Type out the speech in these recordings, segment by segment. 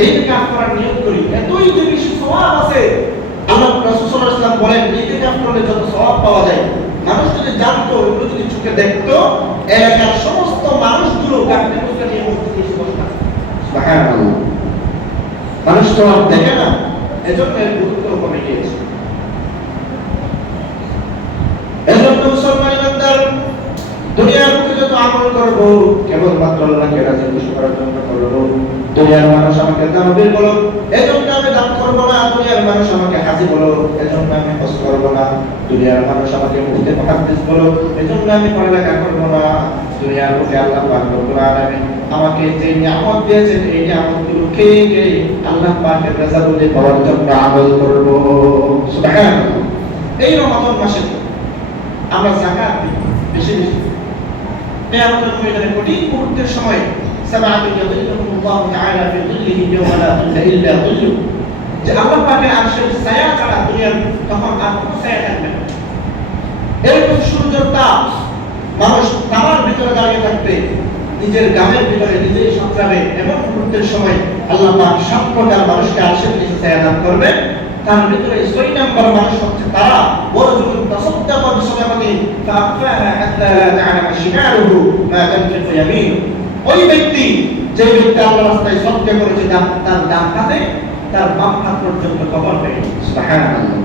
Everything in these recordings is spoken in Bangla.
ইতিকাফ করার নিয়ত করি, এতই যে বেশি সওয়াব আছে। আল্লাহ রাসূল সাল্লাল্লাহু আলাইহি ওয়াসাল্লাম বলেন, ইতিকাফ করলে যত সওয়াব পাওয়া যায়, মানুষ যদি জানতো, এগুলো যদি চোখে দেখতো, এলাকার সমস্ত মানুষগুলো কাটতে বসতে নিয়ে মসজিদে এসে বসতো। সুবহানাল্লাহ। মানুষ তো আর দেখে না, এজন্য এর গুরুত্ব কমে গিয়েছে। এজন্য মুসলমান ইমানদার দুনিয়ার বুকে যত আমল করব, কেবলমাত্র আল্লাহকে রাজি খুশি করার জন্য করব। দুনিয়ার মানুষ আমাকে দানবীর বলো, এজন্য আমি দান করব না। দুনিয়ার মানুষ আমাকে হাজী বলো, এজন্য আমি হজ করব না। দুনিয়ার মানুষ আমাকে মুফতি মুহাদ্দিস বলো, এজন্য আমি পড়ালেখা করব না। দুনিয়ার বুকে আল্লাহ পাক রব্বুল আলামিন আমাকে যে নিয়ামত দিয়েছেন, এই নিয়ামতগুলো খেয়ে আল্লাহ পাকের রাজাতুল্লাহ পাওয়ার জন্য আমল করব। সুবহানাল্লাহ। এই রমাদান মাসে আমরা যাকাত দিই বেশি বেশি। কিয়ামতের ময়দানে কঠিন মুহূর্তের সময় সামাআতু ইয়াযিল্লুহুমুল্লাহু তাআলা ফি যিল্লিহি ইয়াওমা লা যিল্লা ইল্লা যিল্লুহু, যে আল্লাহ পাকের আরশের ছায়া ছাড়া দুনিয়ার তখন আর কোনো ছায়া থাকবে না। এরকম সূর্যের তাপ, মানুষ তামার ভিতরে দাঁড়িয়ে থাকতে নিজের গামের ভিতরে নিজেই সংগ্রামে, এমন মুহূর্তের সময় আল্লাহ পাক ৭ প্রকার মানুষকে আরশের নিচে ছায়া দান করবেন। তার ভিতরে ৬ নম্বর মানুষ হচ্ছে তারা ওয়ারজুলুন তাসাদ্দাকা বিসাদাকাতিন ফাআফাহা হাত্তা লা তা'লামা শিমালুহু মা তানফিকু ইয়ামিনুহু। ওই ব্যক্তি, যে ব্যক্তি আল্লাহর রাস্তায় সদকা করেছে, তার ডান হাতে তার বাম হাত পর্যন্ত কবর হয়ে গেছে। সুবহানাল্লাহ।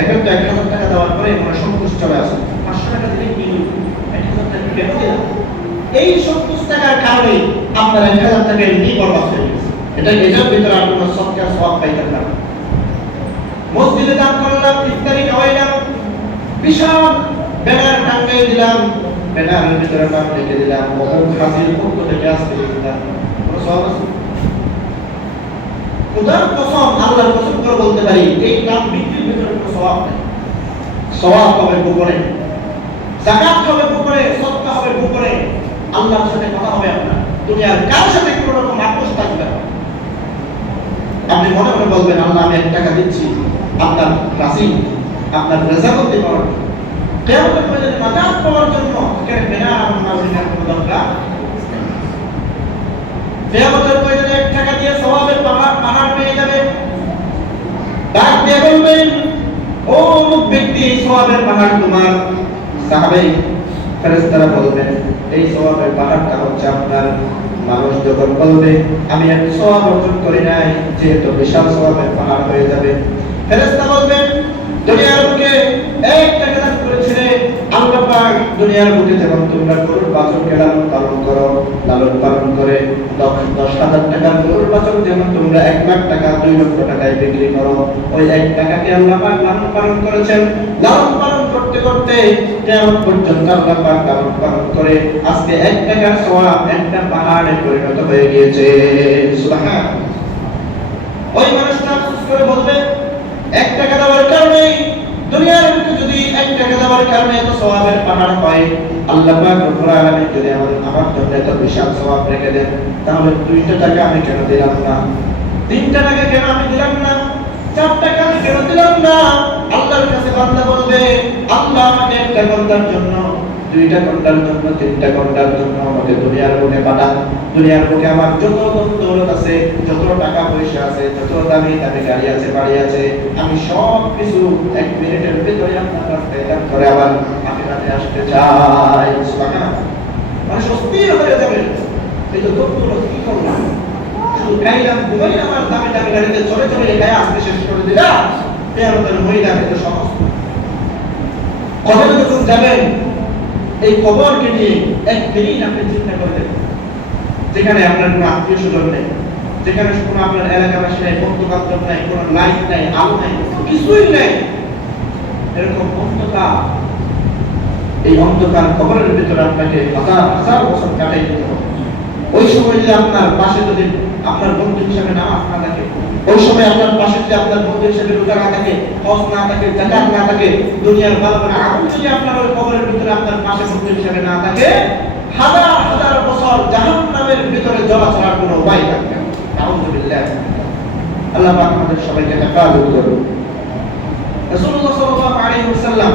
এখন তো ১০০০ টাকা দেওয়ার পরে মনে সন্তুষ্ট চলে আসে, ৫০০ টাকা দিলে কি হলো, ১০০০ টাকা কেন দিলাম? এই সন্তুষ্ট টাকার কারণে আপনার ১০০০ টাকা এমনি বরবাদ হয়ে গেছে। এটার ভিতরে আর কোনো সদকার সওয়াব পাইতেন না। মসজিদে দান করলাম, ইফতারি খাওয়াইলাম, বিশাল ব্যানার টাঙিয়ে দিলাম, ব্যানারের ভিতরে নাম লিখে দিলাম, অমুক হাজির পক্ষ থেকে আসতে দিলাম, কোনো সওয়াব আছে? খোদার কসম, আল্লাহর কসম করে বলতে পারি, এই নাম বিক্রির ভিতরে কোনো সওয়াব নেই। সওয়াব হবে গোপনে, যাকাত হবে গোপনে, সদকা হবে গোপনে, আল্লাহর সাথে কথা হবে আপনার, দুনিয়ার কারোর সাথে কোনো রকম আপোষ থাকবে না। আপনি মনে মনে বলবেন, আল্লাহ আমি ১ টাকা দিচ্ছি আপনার রাজি, আপনার রেজামত পাওয়ার জন্য, কিয়ামতের ময়দানে নাজাত পাওয়ার জন্য। এখানে বিনা নাজিলের কোনো দরকার নেই। কিয়ামতের ময়দানে ১ টাকা দিয়ে সওয়াবের পাহাড় পেয়ে যাবে। ডাক দিয়ে বলবেন, ও অমুক ব্যক্তি, এই সওয়াবের পাহাড় তোমার। সাহাবে ফেরেশতারা বলবেন, এই সওয়াবের পাহাড়টা হচ্ছে আপনার। মানুষ যখন বলবে, আমি এত সওয়াব অর্জন করি নাই, যেহেতু বিশাল সওয়াবের পাহাড় হয়ে যাবে। ফেরেশতা বলবেন, দুনিয়ার বুকে ১ টাকা দান করেছিলে, আল্লাহ পাক দুনিয়ার বুকে যেমন তোমরা গরুর বাছুরকে লালন পালন করে ১০,০০০ টাকার গরুর বাছুর যেমন তোমরা ১,০০,০০০ টাকা ২,০০,০০০ টাকায় বিক্রি করো, ওই ১ টাকাকে আল্লাহ পাক লালন পালন করেছেন। লালন পালন করতে করতে কিয়ামত পর্যন্ত আল্লাহ পাক লালন পালন করে আজকে ১ টাকার সওয়াব একটা পাহাড়ে পরিণত হয়ে গিয়েছে। সুবহানাল্লাহ। ওই মানুষটা আফসোস করে বলবে, ১ টাকা দেওয়ার কারণে, দুনিয়ার বুকে যদি ১ টাকা দেওয়ার কারণে এত সওয়াবের পাহাড় হয়, আল্লাহ পাক রব্বুল আলামিন যদি আমার জন্য এত বিশাল সওয়াব রেখে দেন, তাহলে ২টা টাকা আমি কেন দিলাম না? ৩টা টাকা কেন আমি দিলাম না? ৪ টাকা আমি কেন দিলাম না? আল্লাহর কাছে বান্দা বলবে, আল্লাহ আমাকে ১টা ঘন্টার জন্য, 2টা ঘন্টার জন্য, 3টা ঘন্টার জন্য আমাকে দুনিয়ার বুকে পাঠান। দুনিয়ার বুকে আমার যত দৌলত আছে, যত টাকা পয়সা আছে, যত দামি দামি গাড়ি আছে, বাড়ি আছে, আমি সব কিছু ১ মিনিটের ভিতরে আপনার রাস্তায় দান করে আবার আখিরাতে আসতে চাই। সুবহানাল্লাহ। মানে অস্থির হয়ে যাবে, এই তো দৌলত কি করব? শুধু খাইলাম, ঘুমাইলাম, আমার দামি দামি গাড়িতে চলে চলে একাই আসতে শেষ করে দিলাম। কিয়ামতের ময়দানে তো সমস্ত কবরে যখন যাবেন, এই কবরকে নিয়ে একদিন আপনি চিন্তা করবেন, যেখানে আপনার কোনো আত্মীয় স্বজন নেই, যেখানে কোনো আপনার এলাকাবাসী নেই, বন্ধু বান্ধব নেই, কোনো লাইট নেই, আলো নেই, কিছুই নেই, এরকম অন্ধকার, এই অন্ধকার কবরের ভিতরে আপনাকে হাজার হাজার বছর কাটাই দিতে হবে। ওই সময় যদি আপনার পাশে যদি আপনার বন্ধু হিসাবে নামাজ না থাকে, ওই সময় আপনার পাশে যদি আপনার বন্ধু হিসাবে রোজা না থাকে, হজ না থাকে, যাকাত না থাকে, দুনিয়ার ভালো ভালো আমল যদি আপনার ওই কবরের ভিতরে আপনার পাশে বন্ধু হিসাবে না থাকে, হাজার হাজার বছর জাহান্নামের ভিতরে জ্বলা ছাড়ার কোনো উপায় থাকবে না। আউযুবিল্লাহ। আল্লাহ পাক আমাদের সবাইকে হেফাজত করুন। রাসূলুল্লাহ সাল্লাল্লাহু আলাইহি ওয়াসাল্লাম